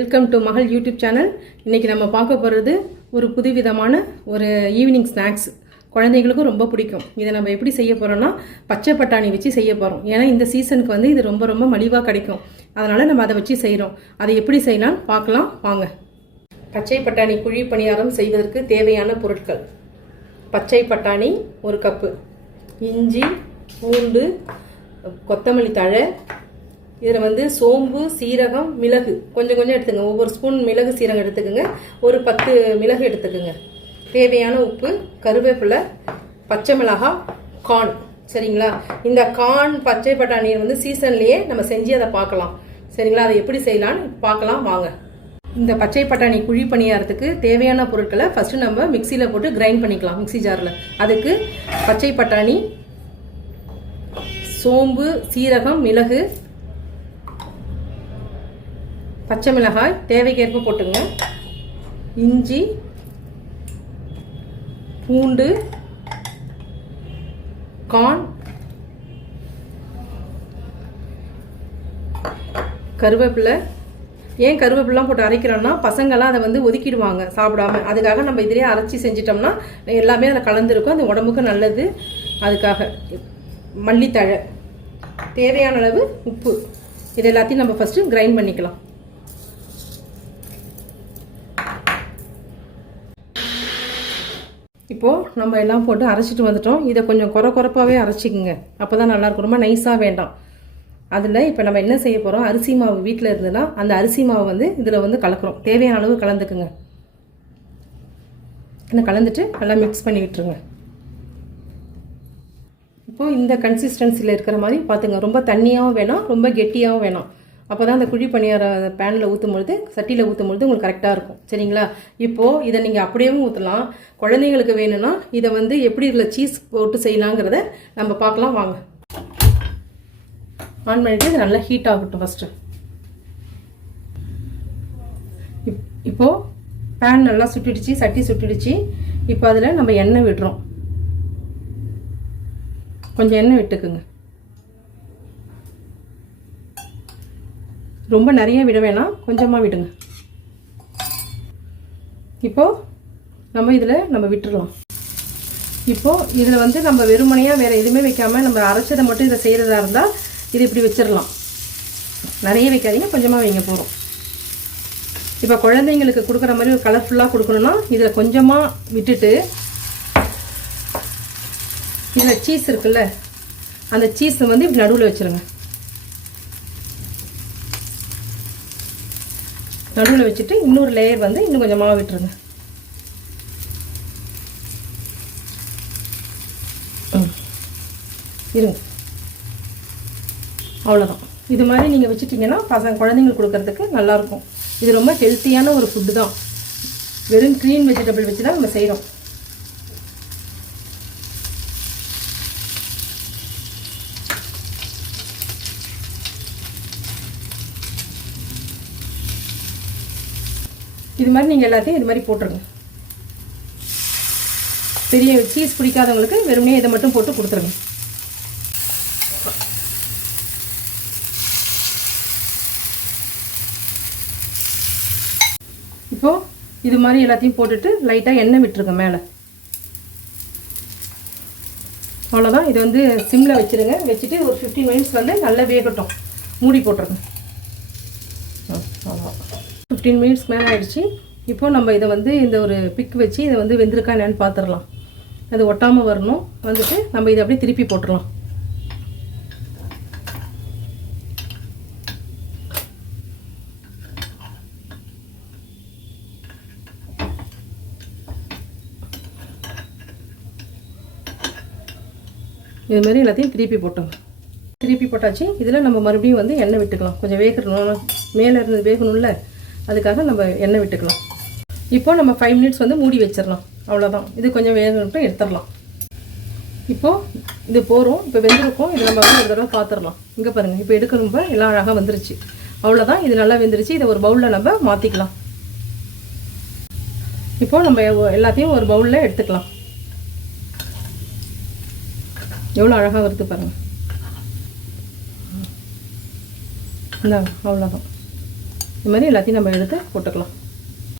Welcome to மகள் YouTube channel. இன்றைக்கி நம்ம பார்க்க போகிறது ஒரு புதுவிதமான ஒரு ஈவினிங் ஸ்நாக்ஸ். குழந்தைங்களுக்கும் ரொம்ப பிடிக்கும். இதை நம்ம எப்படி செய்ய போகிறோம்னா பச்சை பட்டாணி வச்சு செய்ய போகிறோம். ஏன்னா இந்த சீசனுக்கு வந்து இது ரொம்ப ரொம்ப மலிவாக கிடைக்கும். அதனால் நம்ம அதை வச்சு செய்கிறோம். அதை எப்படி செய்யலாம்னு பார்க்கலாம் வாங்க. பச்சை பட்டாணி குழி பணியாரம் செய்வதற்கு தேவையான பொருட்கள்: பச்சை பட்டாணி 1 கப்பு, இஞ்சி, பூண்டு, கொத்தமல்லி தழை, இதில் வந்து சோம்பு, சீரகம், மிளகு கொஞ்சம் கொஞ்சம் எடுத்துக்கங்க. ஒவ்வொரு ஸ்பூன் மிளகு சீரகம் எடுத்துக்கோங்க. ஒரு 10 மிளகு எடுத்துக்கோங்க. தேவையான உப்பு, கருவேப்பிலை, பச்சை மிளகாய், கார்ன். சரிங்களா? இந்த கார்ன் பச்சை பட்டாணியை வந்து சீசன்லேயே நம்ம செஞ்சு அதை பார்க்கலாம். சரிங்களா? அதை எப்படி செய்யலான்னு பார்க்கலாம் வாங்க. இந்த பச்சை பட்டாணி குழி பணியாரத்துக்கு தேவையான பொருட்களை ஃபஸ்ட்டு நம்ம மிக்சியில் போட்டு கிரைண்ட் பண்ணிக்கலாம். மிக்சி ஜாரில் அதுக்கு பச்சை பட்டாணி, சோம்பு, சீரகம், மிளகு, பச்சை மிளகாய் தேவைக்கேற்ப போட்டுங்க, இஞ்சி, பூண்டு, கார்ன், கருவேப்பிலை. ஏன் கருவேப்பிலாம் போட்டு அரைக்கிறோன்னா பசங்கள்லாம் அதை வந்து ஒதுக்கிடுவாங்க சாப்பிடாம. அதுக்காக நம்ம இதிலே அரைச்சி செஞ்சிட்டோம்னா எல்லாமே அதில் கலந்துருக்கும். அது உடம்புக்கு நல்லது. அதுக்காக மல்லித்தழை, தேவையான அளவு உப்பு. இது எல்லாத்தையும் நம்ம ஃபஸ்ட்டு கிரைண்ட் பண்ணிக்கலாம். இப்போது நம்ம எல்லாம் போட்டு அரைச்சிட்டு வந்துட்டோம். இதை கொஞ்சம் குறப்பாகவே அரைச்சிக்குங்க. அப்போ தான் நல்லாயிருக்கும். ரொம்ப நைஸாக வேண்டாம். அதில் இப்போ நம்ம என்ன செய்ய போகிறோம், அரிசி மாவு வீட்டில் இருந்ததுன்னா அந்த அரிசி மாவு வந்து இதில் வந்து கலக்கிறோம். தேவையான அளவு கலந்துக்குங்க. இன்னும் கலந்துட்டு நல்லா மிக்ஸ் பண்ணி விட்டுருங்க. இப்போது இந்த கன்சிஸ்டன்சியில் இருக்கிற மாதிரி பார்த்துங்க. ரொம்ப தண்ணியாகவும் வேணாம், ரொம்ப கெட்டியாகவும் வேணாம். அப்போ தான் அந்த குழி பணியார பேனில் ஊற்றும் பொழுது, சட்டியில் ஊற்றும் பொழுது உங்களுக்கு கரெக்டாக இருக்கும். சரிங்களா? இப்போது இதை நீங்கள் அப்படியே ஊற்றலாம். குழந்தைங்களுக்கு வேணும்னா இதை வந்து எப்படி இதில் சீஸ் போட்டு செய்யலாங்கிறத நம்ம பார்க்கலாம் வாங்க. ஆன் பண்ணிவிட்டு இது நல்லா ஹீட் ஆகட்டும் ஃபஸ்ட்டு. இப்போது பேன் நல்லா சுட்டிடுச்சு, சட்டி சுட்டிடுச்சு. இப்போ அதில் நம்ம எண்ணெய் விடுறோம். கொஞ்சம் எண்ணெய் விட்டுக்குங்க. ரொம்ப நிறைய விட வேணாம், கொஞ்சமாக விடுங்க. இப்போது நம்ம இதில் விட்டுடலாம். இப்போது இதில் வந்து நம்ம வெறுமனையாக வேறு எதுவுமே வைக்காமல் நம்ம அரைச்சதை மட்டும் இதை செய்கிறதா இருந்தால் இது இப்படி வச்சிடலாம். நிறைய வைக்காதீங்க, கொஞ்சமாக வைங்க போகிறோம். இப்போ குழந்தைங்களுக்கு கொடுக்குற மாதிரி ஒரு கலர்ஃபுல்லாக கொடுக்கணுன்னா இதில் கொஞ்சமாக விட்டுட்டு இதில் சீஸ் இருக்குல்ல, அந்த சீஸை வந்து இப்படி நடுவில் வச்சுருங்க. நடுவில் வச்சுட்டு இன்னொரு லேயர் வந்து இன்னும் கொஞ்சம் மாவு விட்டுருங்க. இருங்க, அவ்வளோதான். இது மாதிரி நீங்கள் வச்சுட்டிங்கன்னா குழந்தைங்களுக்கு கொடுக்கறதுக்கு நல்லாயிருக்கும். இது ரொம்ப ஹெல்த்தியான ஒரு ஃபுட்டு தான். வெறும் க்ரீன் வெஜிடபிள் வச்சு தான் நம்ம செய்கிறோம். இது மாதிரி நீங்கள் எல்லாத்தையும் இது மாதிரி போட்டுருங்க. பெரிய சீஸ் பிடிக்காதவங்களுக்கு வெறுமனே இதை மட்டும் போட்டு கொடுத்துருங்க. இப்போது இது மாதிரி எல்லாத்தையும் போட்டுட்டு லைட்டாக எண்ணெய் விட்டுருங்க மேலே. அவ்வளோதான். இது வந்து சிம்மில் வச்சுருங்க. வச்சுட்டு ஒரு 15 மினிட்ஸ் வந்து நல்லா வேகட்டும். மூடி போட்டுருங்க. அவ்வளோதான். 15 மினிட்ஸ் மேலே ஆகிடுச்சு. இப்போது நம்ம இதை வந்து இந்த ஒரு பிக் வச்சு இதை வந்து வெந்திருக்கா என்னன்னு பார்த்துடலாம். அது ஒட்டாமல் வரணும். வந்துட்டு நம்ம இதை அப்படியே திருப்பி போட்டுடலாம். இது மாதிரி எல்லாத்தையும் திருப்பி போட்டோங்க. திருப்பி போட்டாச்சு. இதில் நம்ம மறுபடியும் வந்து எண்ணெய் விட்டுக்கலாம். கொஞ்சம் வேகணும், மேலே இருந்து வேகணும்ல, அதுக்காக நம்ம எண்ணெய் விட்டுக்கலாம். இப்போ நம்ம 5 மினிட்ஸ் வந்து மூடி வச்சிடலாம். அவ்வளோதான். இது கொஞ்சம் வேகட்டும், எடுத்துடலாம். இப்போது இது போகிறோம். இப்போ வெந்திருக்கும். இது நம்ம வந்து ஒரு தடவை பார்த்துடலாம். இங்கே பாருங்கள், இப்போ எடுக்கிறப்ப எல்லாம் அழகாக வந்துருச்சு. அவ்வளோதான். இது நல்லா வெந்துருச்சு. இதை ஒரு பவுலில் நம்ம மாற்றிக்கலாம். இப்போது நம்ம எல்லாத்தையும் ஒரு பவுலில் எடுத்துக்கலாம். எவ்வளோ அழகாக வருது பாருங்கள். இந்தாங்க, அவ்வளோதான். இது மாதிரி எல்லாத்தையும் நம்ம எடுத்து போட்டுக்கலாம்.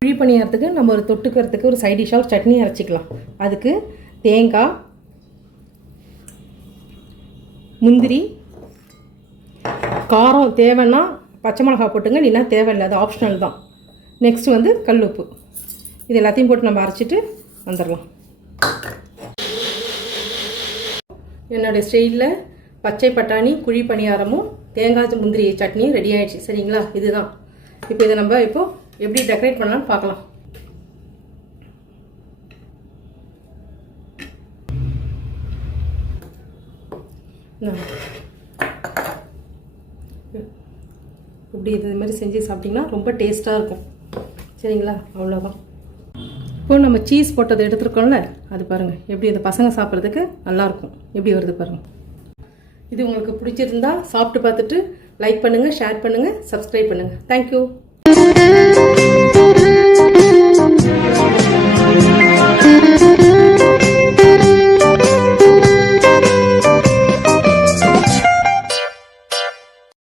குழி பணியாரத்துக்கு நம்ம ஒரு தொட்டுக்கிறதுக்கு ஒரு சைட் டிஷ்ஷாக சட்னி அரைச்சிக்கலாம். அதுக்கு தேங்காய், முந்திரி, காரம் தேவைன்னா பச்சை மிளகா போட்டுங்க, இல்லைன்னா தேவையில்லை, அது ஆப்ஷனல் தான். நெக்ஸ்ட்டு வந்து கல் உப்பு, இது எல்லாத்தையும் போட்டு நம்ம அரைச்சிட்டு வந்துடலாம். என்னுடைய ஸ்டைலில் பச்சை பட்டாணி குழி பணியாரமும் தேங்காய் முந்திரி சட்னியும் ரெடி ஆகிடுச்சு. சரிங்களா, இதுதான். இப்போ இதை நம்ம இப்போது எப்படி டெக்கரேட் பண்ணலாம்னு பார்க்கலாம். இப்படி இது மாதிரி செஞ்சு சாப்பிட்டிங்கன்னா ரொம்ப டேஸ்ட்டாக இருக்கும். சரிங்களா, அவ்வளோதான். இப்போது நம்ம சீஸ் போட்டதை எடுத்துருக்கோம்ல, அது பாருங்கள் எப்படி இந்த பசங்க சாப்பிட்றதுக்கு நல்லாயிருக்கும். எப்படி வருது பாருங்கள். இது உங்களுக்கு பிடிச்சிருந்தா சாப்பிட்டு பார்த்துட்டு லைக் பண்ணுங்கள், ஷேர் பண்ணுங்கள், சப்ஸ்கிரைப் பண்ணுங்கள். தேங்க்யூ.